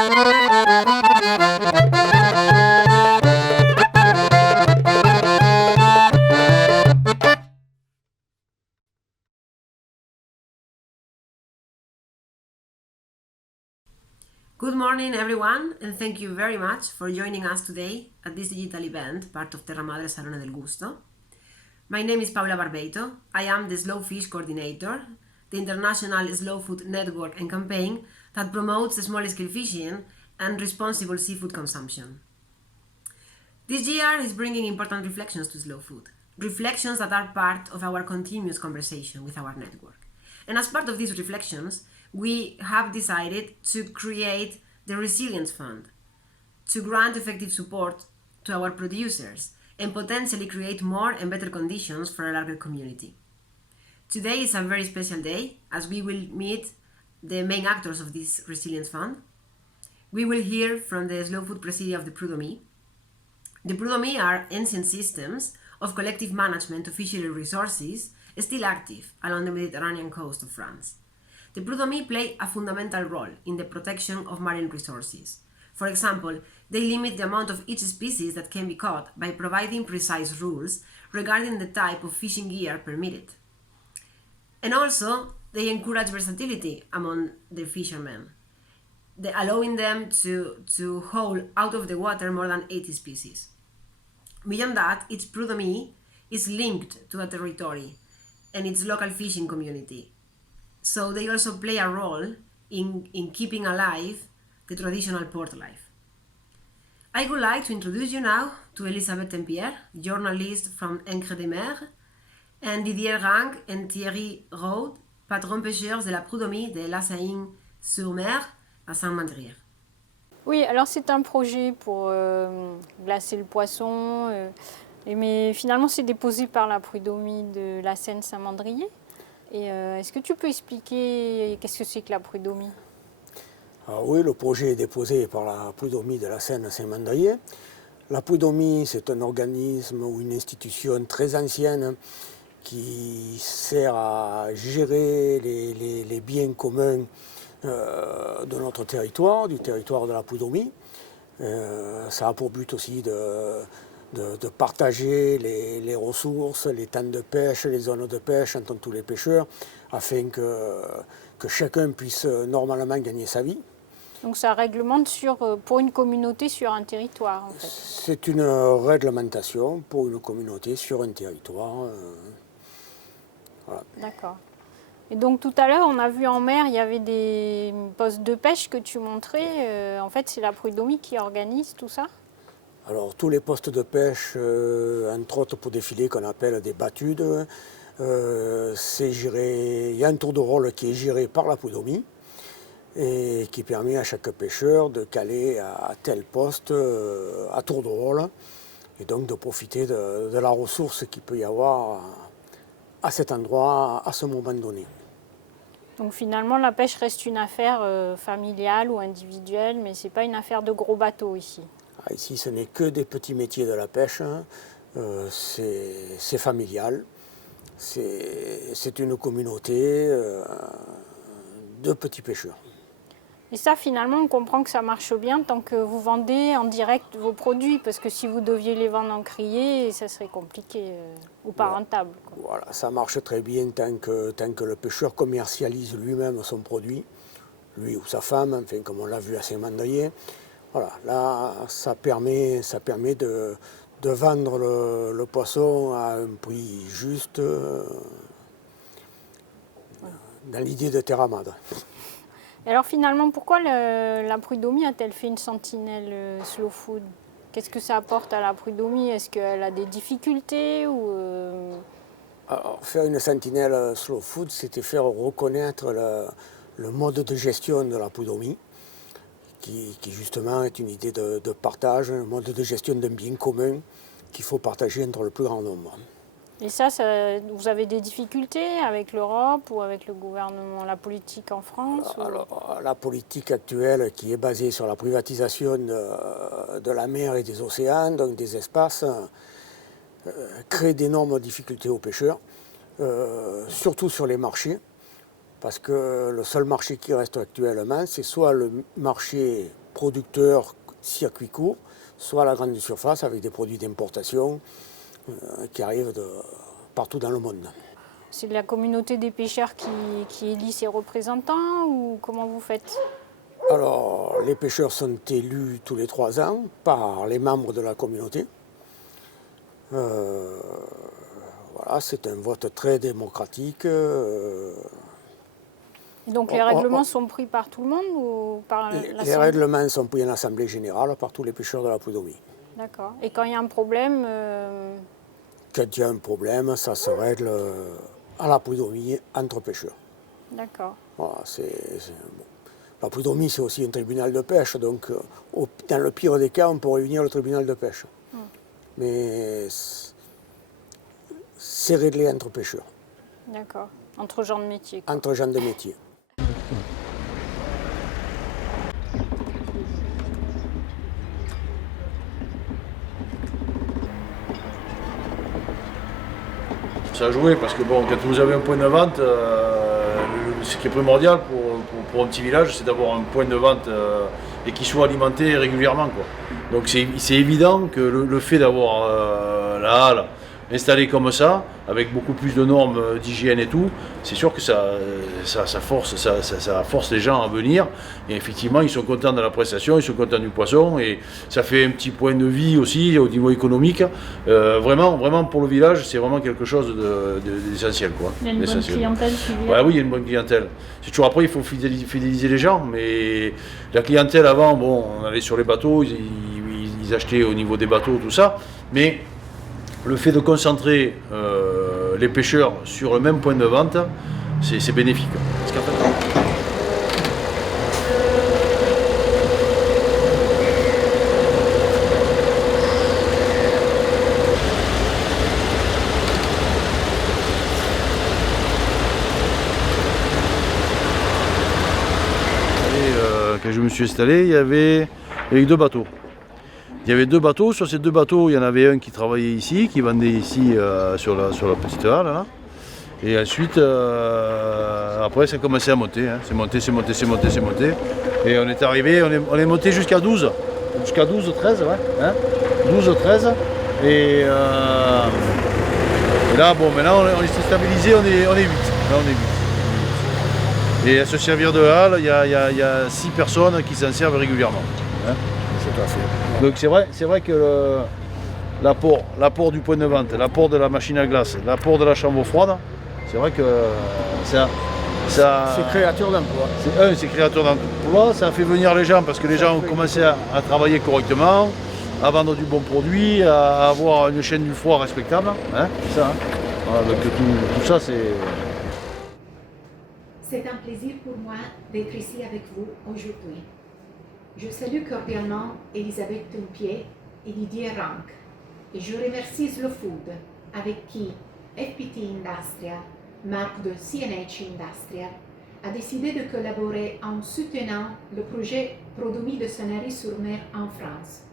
Good morning, everyone, and thank you very much for joining us today at this digital event, part of Terra Madre Salone del Gusto. My name is Paula Barbeito. I am the Slow Fish Coordinator, the international slow food network and campaign that promotes small-scale fishing and responsible seafood consumption. This year is bringing important reflections to slow food, reflections that are part of our continuous conversation with our network. And as part of these reflections, we have decided to create the Resilience Fund to grant effective support to our producers and potentially create more and better conditions for a larger community. Today is a very special day as we will meet the main actors of this Resilience Fund. We will hear from the Slow Food Presidia of the Prud'Homme. The Prud'Homme are ancient systems of collective management of fishery resources still active along the Mediterranean coast of France. The Prud'Homme play a fundamental role in the protection of marine resources. For example, they limit the amount of each species that can be caught by providing precise rules regarding the type of fishing gear permitted. And also, they encourage versatility among the fishermen, allowing them to haul out of the water more than 80 species. Beyond that, each Prud'Homme is linked to a territory and its local fishing community. So they also play a role in keeping alive the traditional port life. I would like to introduce you now to Elisabeth Tempierre, journalist from Encre des Mers, and Didier Ranc and Thierry Rode, patrons pêcheurs de la Prud'Homme de Lassagne-sur-Mer à Saint-Mandrier. Oui, alors c'est un projet pour glacer le poisson, mais finalement c'est déposé par la Prud'Homme de la Seine-Saint-Mandrier. Et est-ce que tu peux expliquer qu'est-ce que c'est que la Prud'Homme? Oui, le projet est déposé par la Prud'Homme de la Seine-Saint-Mandrier. La Prud'Homme, c'est un organisme ou une institution très ancienne qui sert à gérer les biens communs de notre territoire, du territoire de la Prud'Homme. Ça a pour but aussi de partager les ressources, les temps de pêche, les zones de pêche entre tous les pêcheurs, afin que chacun puisse normalement gagner sa vie. Donc ça réglemente pour une communauté sur un territoire en fait. C'est une réglementation pour une communauté sur un territoire. Voilà. D'accord. Et donc tout à l'heure, on a vu en mer, il y avait des postes de pêche que tu montrais. En fait, c'est la Prud'Homme qui organise tout ça? Alors tous les postes de pêche, entre autres pour des filets qu'on appelle des battudes, c'est géré. Il y a un tour de rôle qui est géré par la Prud'Homme et qui permet à chaque pêcheur de caler à tel poste à tour de rôle et donc de profiter de la ressource qu'il peut y avoir à cet endroit à ce moment donné. Donc finalement, la pêche reste une affaire familiale ou individuelle, mais ce n'est pas une affaire de gros bateaux ici. Ici, ce n'est que des petits métiers de la pêche, c'est familial, c'est une communauté de petits pêcheurs. Et ça, finalement, on comprend que ça marche bien tant que vous vendez en direct vos produits, parce que si vous deviez les vendre en criée, ça serait compliqué ou pas rentable. Voilà, ça marche très bien tant que le pêcheur commercialise lui-même son produit, lui ou sa femme, enfin, comme on l'a vu à Saint-Mandrier. Voilà, là, ça permet de vendre le poisson à un prix juste dans l'idée de Terra Madre. Et alors finalement, pourquoi la Prud'Homme a-t-elle fait une sentinelle slow food? Qu'est-ce que ça apporte à la Prud'Homme? Est-ce qu'elle a des difficultés ou Alors, faire une sentinelle slow food, c'était faire reconnaître le mode de gestion de la Prud'Homme, qui justement est une idée de partage, un mode de gestion d'un bien commun qu'il faut partager entre le plus grand nombre. Et ça, vous avez des difficultés avec l'Europe ou avec le gouvernement, la politique en France? Alors, la politique actuelle qui est basée sur la privatisation de la mer et des océans, donc des espaces, crée d'énormes difficultés aux pêcheurs, surtout sur les marchés, parce que le seul marché qui reste actuellement, c'est soit le marché producteurs circuit court, soit à la grande surface avec des produits d'importation qui arrivent de partout dans le monde. C'est la communauté des pêcheurs qui élit ses représentants ou comment vous faites? Alors, les pêcheurs sont élus tous les 3 ans par les membres de la communauté. Voilà, c'est un vote très démocratique. Et donc les règlements sont pris par tout le monde ou par l'Assemblée? Les règlements sont pris en assemblée générale par tous les pêcheurs de la Prud'homie. D'accord. Et quand il y a un problème, Quand il y a un problème, ça se règle à la Prud'homie entre pêcheurs. d'accord. Voilà, bon. La Prud'homie, c'est aussi un tribunal de pêche, donc dans le pire des cas, on peut réunir le tribunal de pêche. Mais c'est réglé entre pêcheurs, D'accord. Entre gens de métier, quoi. entre gens de métier. Ça a joué parce que bon, quand vous avez un point de vente, ce qui est primordial pour un petit village, c'est d'avoir un point de vente et qui soit alimenté régulièrement, quoi. Donc c'est évident que le fait d'avoir la halle installée comme ça, avec beaucoup plus de normes d'hygiène et tout, c'est sûr que ça force les gens à venir. Et effectivement, ils sont contents de la prestation, ils sont contents du poisson, et ça fait un petit point de vie aussi au niveau économique. Vraiment pour le village, c'est vraiment quelque chose d'essentiel, quoi. Il y a une bonne clientèle qui vient. Ouais, oui, il y a une bonne clientèle. C'est toujours après, il faut fidéliser les gens, mais la clientèle avant, bon, on allait sur les bateaux, ils achetaient au niveau des bateaux, tout ça, mais le fait de concentrer les pêcheurs sur le même point de vente, c'est bénéfique. Parce qu'en fait, quand je me suis installé, il y avait 2 bateaux. Il y avait 2 bateaux. Sur ces 2 bateaux, il y en avait un qui travaillait ici, qui vendait ici sur la petite halle. Là. Et ensuite, après, ça a commencé à monter. Hein. C'est monté. Et on est arrivé, on est monté jusqu'à 12. Jusqu'à 12, 13, ouais. Hein. 12, 13. Et là, bon, maintenant, on s'est stabilisé, on est 8. Là, on est 8. Et à se servir de halle, il y a 6 personnes qui s'en servent régulièrement. Hein. Tout à fait. Donc c'est vrai que l'apport du point de vente, l'apport de la machine à glace, l'apport de la chambre froide, c'est vrai que ça C'est créateur d'emploi. C'est créateur d'emploi, ça a fait venir les gens parce que les gens ont commencé à travailler correctement, à vendre du bon produit, à avoir une chaîne du froid respectable. Hein, c'est ça, hein. Voilà, donc tout ça c'est... C'est un plaisir pour moi d'être ici avec vous aujourd'hui. Je salue cordialement Elisabeth Tumpier et Didier Rank et je remercie Slow Food avec qui FPT Industrial, marque de CNH Industrial, a décidé de collaborer en soutenant le projet Prud'homie de Sanary-sur-Mer en France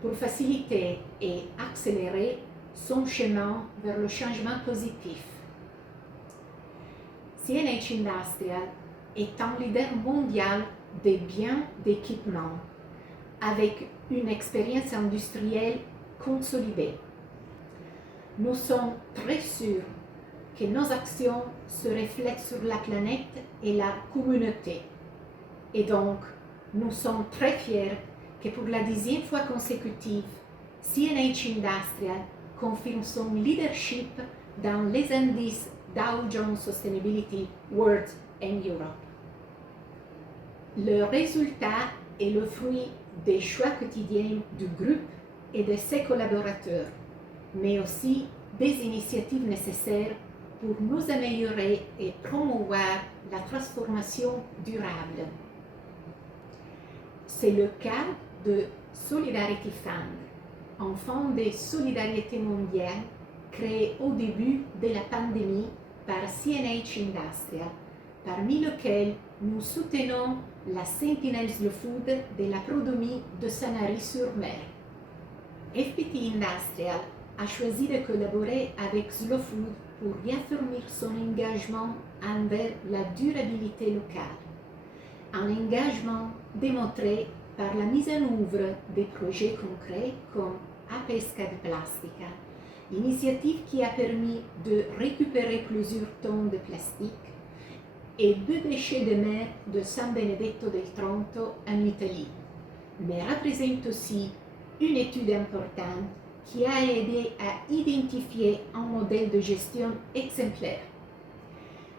pour faciliter et accélérer son chemin vers le changement positif. CNH Industrial est un leader mondial des biens d'équipement avec une expérience industrielle consolidée. Nous sommes très sûrs que nos actions se reflètent sur la planète et la communauté. Et donc, nous sommes très fiers que pour la 10e fois consécutive, CNH Industrial confirme son leadership dans les indices Dow Jones Sustainability World and Europe. Le résultat est le fruit des choix quotidiens du groupe et de ses collaborateurs, mais aussi des initiatives nécessaires pour nous améliorer et promouvoir la transformation durable. C'est le cas de Solidarity Fund, un fonds de solidarité mondiale créé au début de la pandémie par CNH Industrial, parmi lesquels nous soutenons la Sentinel Slow Food de la Prud'homie de Sanary-sur-Mer. FPT Industrial a choisi de collaborer avec Slow Food pour réaffirmer son engagement envers la durabilité locale. Un engagement démontré par la mise en œuvre des projets concrets comme A Pesca de Plastica, initiative qui a permis de récupérer plusieurs tonnes de plastique, et 2 déchets de mer de San Benedetto del Tronto en Italie, mais représente aussi une étude importante qui a aidé à identifier un modèle de gestion exemplaire.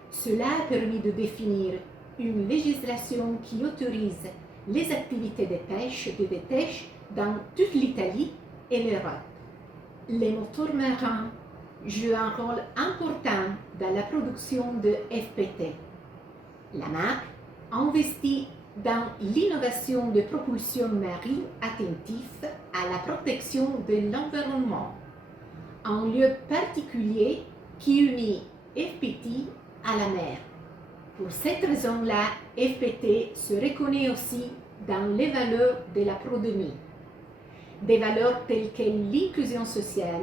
Cela a permis de définir une législation qui autorise les activités de pêche dans toute l'Italie et l'Europe. Les moteurs marins jouent un rôle important dans la production de FPT. La marque a investi dans l'innovation de propulsion marine attentif à la protection de l'environnement, un lieu particulier qui unit FPT à la mer. Pour cette raison-là, FPT se reconnaît aussi dans les valeurs de la prodomie. Des valeurs telles que l'inclusion sociale,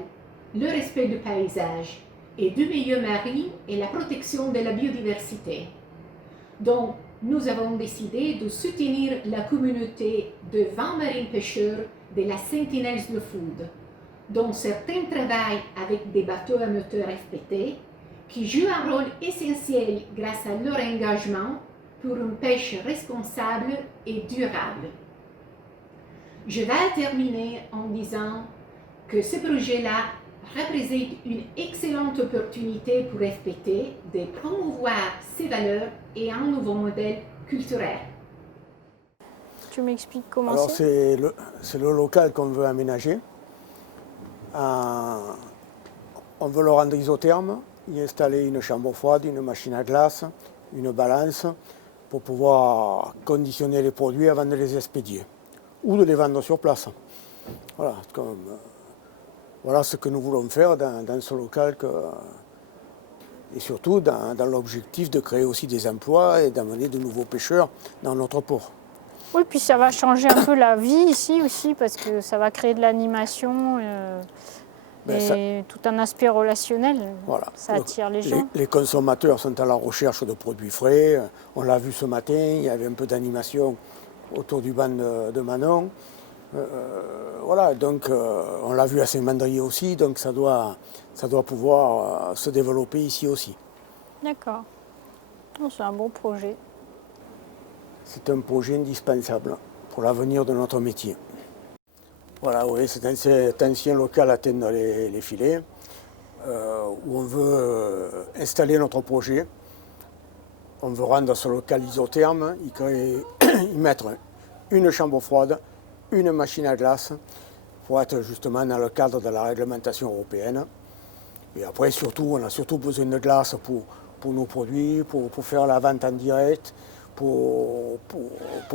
le respect du paysage et du milieu marin et la protection de la biodiversité. Donc, nous avons décidé de soutenir la communauté de 20 marins pêcheurs de la Sentinels Slow Food, dont certains travaillent avec des bateaux à moteur FPT, qui jouent un rôle essentiel grâce à leur engagement pour une pêche responsable et durable. Je vais terminer en disant que ce projet-là représente une excellente opportunité pour FPT de promouvoir ses valeurs et un nouveau modèle culturel. Tu m'expliques comment Alors c'est? c'est le local qu'on veut aménager. On veut le rendre isotherme, y installer une chambre froide, une machine à glace, une balance pour pouvoir conditionner les produits avant de les expédier ou de les vendre sur place. Voilà, voilà ce que nous voulons faire dans ce local et surtout dans l'objectif de créer aussi des emplois et d'amener de nouveaux pêcheurs dans notre port. Oui, puis ça va changer un peu la vie ici aussi parce que ça va créer de l'animation et tout un aspect relationnel. Voilà. Ça attire les gens. Les consommateurs sont à la recherche de produits frais. On l'a vu ce matin, il y avait un peu d'animation autour du banc de Manon. Voilà, donc on l'a vu à Saint-Mandrier aussi, donc ça doit pouvoir se développer ici aussi. D'accord. Oh, c'est un bon projet. C'est un projet indispensable pour l'avenir de notre métier. Voilà, oui, c'est cet ancien local à tendre les filets où on veut installer notre projet. On veut rendre ce local isotherme, y mettre une chambre froide, une machine à glace pour être justement dans le cadre de la réglementation européenne. Et après, surtout, on a surtout besoin de glace pour nos produits, pour faire la vente en direct, pour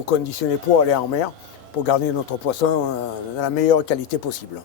conditionner pour aller en mer, pour garder notre poisson de la meilleure qualité possible.